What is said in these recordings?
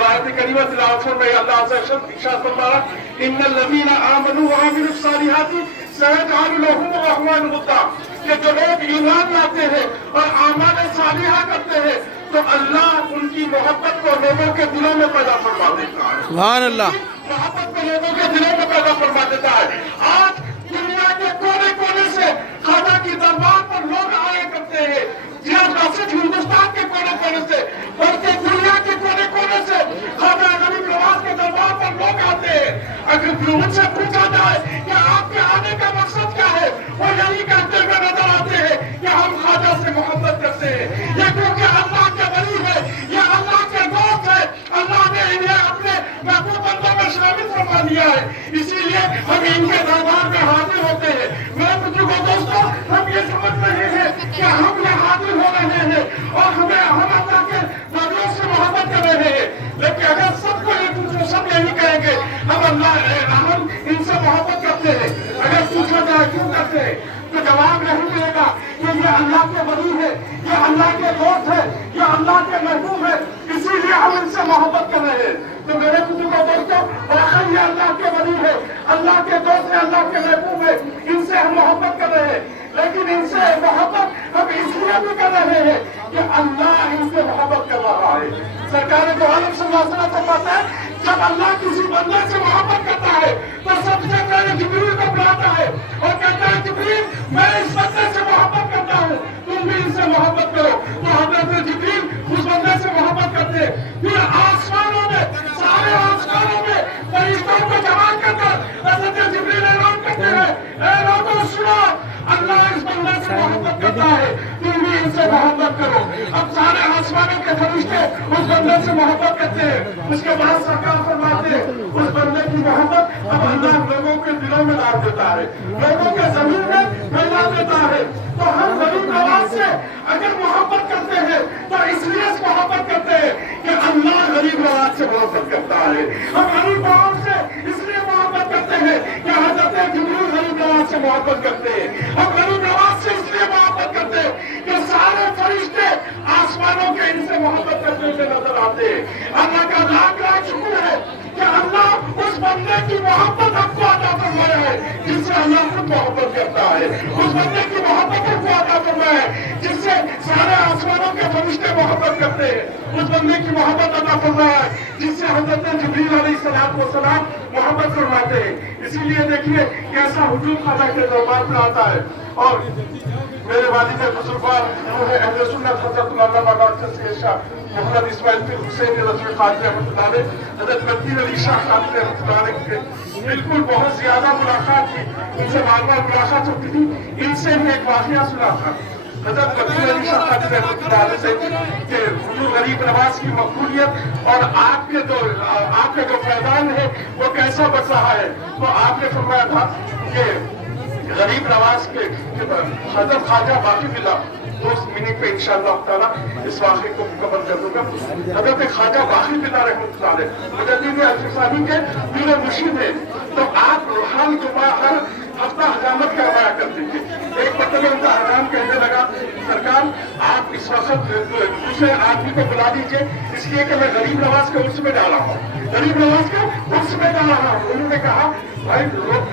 تو آیت کریمہ تلاوت فرمائے اللہ عز و جل ارشاد فرمایا ان الذین آمنوا وعملوا الصالحات سيجعل لهم الرحمن ودا کہ جو لوگ ایمان لاتے ہیں اور اعمال صالحہ کرتے ہیں تو اللہ ان کی محبت کو لوگوں کے دلوں میں پیدا فرما دیتا ہے. سبحان اللہ. محبت کو لوگوں کے دلوں میں پیدا فرما دیتا ہے. آج دنیا کے کونے کونے سے خواجہ کی دربار پر لوگ آیا کرتے ہیں. جی ہاں، نہ صرف ہندوستان کے کونے کونے سے بلکہ دنیا کے کونے کونے سے خواجہ غریب نواز کے دربار پر لوگ آتے ہیں. اگر ان سے پوچھا جائے کہ آپ کے آنے کا مقصد کیا ہے، وہ یہی کہتے ہوئے نظر آتے ہیں کہ ہم خواجہ سے محبت کرتے ہیں. یہ کیونکہ اللہ کے ولی ہے، یہ اللہ کے دوست ہے، اللہ نے انہیں اپنے محبوب بندوں میں شامل فرما لیا ہے. اسی لیے ہم ان کے دربار میں حاضر ہوتے ہیں. میرے بزرگوں دوستوں، ہم یہ سمجھ رہے ہیں کہ ہم یہ حاضر ہو رہے ہیں اور ہم اللہ کے ولیوں سے محبت کر رہے ہیں. لیکن اگر سب کو سب یہی کہیں گے ہم ان سے محبت کرتے ہیں، اگر پوچھا جائے کیوں کرتے ہیں تو جواب نہیں ملے گا کہ یہ اللہ کے ولی ہے، یہ اللہ کے دوست ہے، یہ اللہ کے محبوب ہے، اسی لیے ہم ان سے محبت کر رہے ہیں. تو میرے بزرگوں دوستوں، واقعی یہ اللہ کے ولی ہے، اللہ کے دوست ہے، اللہ کے محبوب ہے، ان سے ہم محبت کر رہے ہیں. لیکن ان سے محبت ہم اس لیے بھی کر رہے ہیں کہ اللہ ان سے محبت کر رہا ہے. سرکار دو عالم صلی اللہ علیہ وسلم فرماتا ہے جب اللہ کسی بندے سے محبت کرتا ہے تو سب سے پہلے جبریل کو بلاتا ہے اور کہتا ہے جبریل میں اس بندے سے محبت کرتا ہوں، تم بھی ان سے محبت کرو. تو حضرت جبریل اس بندے سے محبت کرتے ہیں. پھر آسمانوں میں، سارے آسمانوں میں فرشتوں کو جمع کر کر حضرت جبریل اعلان کرتے ہیں اے لوگوں سنو، اللہ اس بندے سے محبت کرتا ہے، تم بھی ان سے محبت کرو. اب سارے آسمانوں کے فرشتے اس بندے سے محبت کرتے ہیں. اس کے بعد سرکار فرماتے ہیں اس بندے کی محبت اب اللہ لوگوں کے دلوں میں ڈال دیتا ہے، لوگوں کے ضمیر میں پھیلا دیتا ہے. تو ہم غریب نواز سے اگر محبت کرتے ہیں تو اس لیے محبت کرتے ہیں کہ اللہ غریب نواز سے محبت کرتا ہے. ہم غریب نواز سے اس لیے محبت کرتے ہیں کہ حضرت جبریل غریب نواز سے محبت کرتے ہیں. ہم غریب نواز سے اس لیے محبت کرتے ہیں کہ سارے فرشتے آسمانوں کے ان سے محبت کرنے سے نظر آتے ہیں. اللہ کا لاکھ لاکھ شکر ہے کہ اللہ اس بندے کی محبت ہم کو عطا فرمایا ہے جس سے اللہ خود محبت کرتا ہے. اس بندے کی محبت ہم کو عطا فرمایا ہے جس سے سارے آسمانوں کے فرشتے محبت کرتے ہیں. اس بندے کی محبت عطا فرمایا ہے جس سے حضرت جبریل علیہ السلام محبت فرماتے ہیں. اسی لیے دیکھیے کیسا ہجوم خواجہ کے دربار میں آتا ہے. اور میرے والد بزرگوار اہل سنت حضرت علامہ ڈاکٹر سید شاہ محمد اسماعیل پیر حسین رضوی قادری رحمۃ اللہ علیہ، حضرت مدین علی شاہ قادری رحمۃ اللہ علیہ کے بالکل بہت زیادہ ملاقات تھی، ان سے بار بار ملاقات ہوتی تھی. ان سے بھی ایک واقعہ سنا تھا حضرت مدین علی شاہ قادری رحمۃ اللہ علیہ سے کہ حضور غریب نواز کی مقبولیت اور آپ کے جو فیضان ہے وہ کیسا بڑھ رہا ہے. تو آپ نے فرمایا تھا کہ غریب نواز کے حضرت خواجہ باقی بلا 2 منٹ پہ انشاءاللہ تعالیٰ اس واقعے کو مکمل کر دوں گا. حضرت خواجہ باقی بلا رحمۃ اللہ علیہ مجدد الفسانی کے پیر مرشد ہیں. تو آپ ہر جمعہ ہر ہفتہ حجامت کروایا کرتے تھے. ایک مرتبہ ان کا حجام کہنے لگا سرکار آپ اس وقت دوسرے آدمی کو بلا دیجیے اس لیے کہ میں غریب نواز کے عرس میں ڈالا ہوں، غریب نواز کے عرس میں ڈالا ہوں. انہوں نے کہا بھائی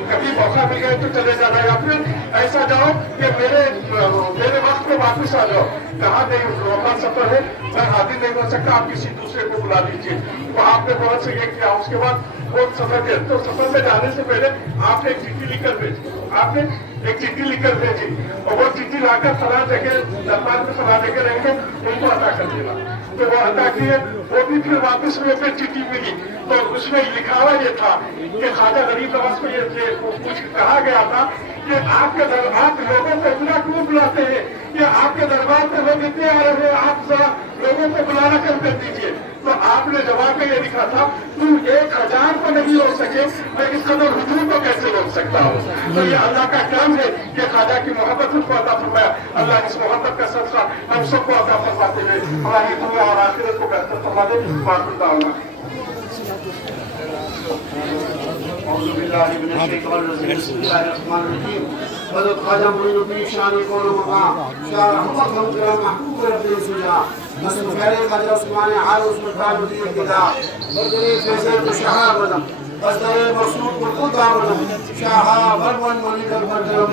کبھی موقع مل گئے تو چلے جانا یا پھر ایسا جاؤ کہ میرے وقت میں واپس آ جاؤ. کہا نہیں لمبا سفر ہے میں حاضر نہیں ہو سکتا، آپ کسی دوسرے کو بلا دیجیے. تو آپ نے بہت سے یہ کیا. اس کے بعد وہ سفر گئے تو سفر میں جانے سے پہلے آپ نے ایک چٹھی لکھ کر بھیجی اور وہ چٹھی لا کر فلاں جگہ دربار میں فلاں جگہ رہیں گے ان کو عطا کر دینا. تو وہ عطا کیے. وہ بھی پھر واپس میں پھر چٹھی ملی تو اس میں لکھا ہوا یہ تھا کہ خواجہ غریب نواز کو یہ کچھ کہا گیا تھا کہ آپ لوگوں کو اتنا کیوں بلاتے ہیں کہ آپ کے دربار میں لوگ اتنے آ رہے ہیں، آپ ذرا لوگوں کو بلانا کم کر دیجیے. تو آپ نے جواب میں یہ لکھا تھا تم 1000 کو نہیں روک سکے میں اس قدر ہجوم کو کیسے روک سکتا ہوں. تو یہ اللہ کا کرم ہے کہ خواجہ کی محبت اس کو عطا فرمایا. اللہ اس محبت کا صدقہ ہم سب کو عطا فرماتے ہوئے ہماری دنیا اور آخرت کو بہتر فرما دے. باقی دعوانا اعوذ باللہ من الشیطان الرجیم بسم اللہ الرحمن الرحیم. حضرت خواجہ معین الدین شانی کو مقام شاہ محمد محبوب رب العزت مثل خير قدر عثمان عارض سلطان ودي الكدا بدري فيزيد الشهاب ودم أصدر مقصود وقود عمدم شاها بربن مليك البردم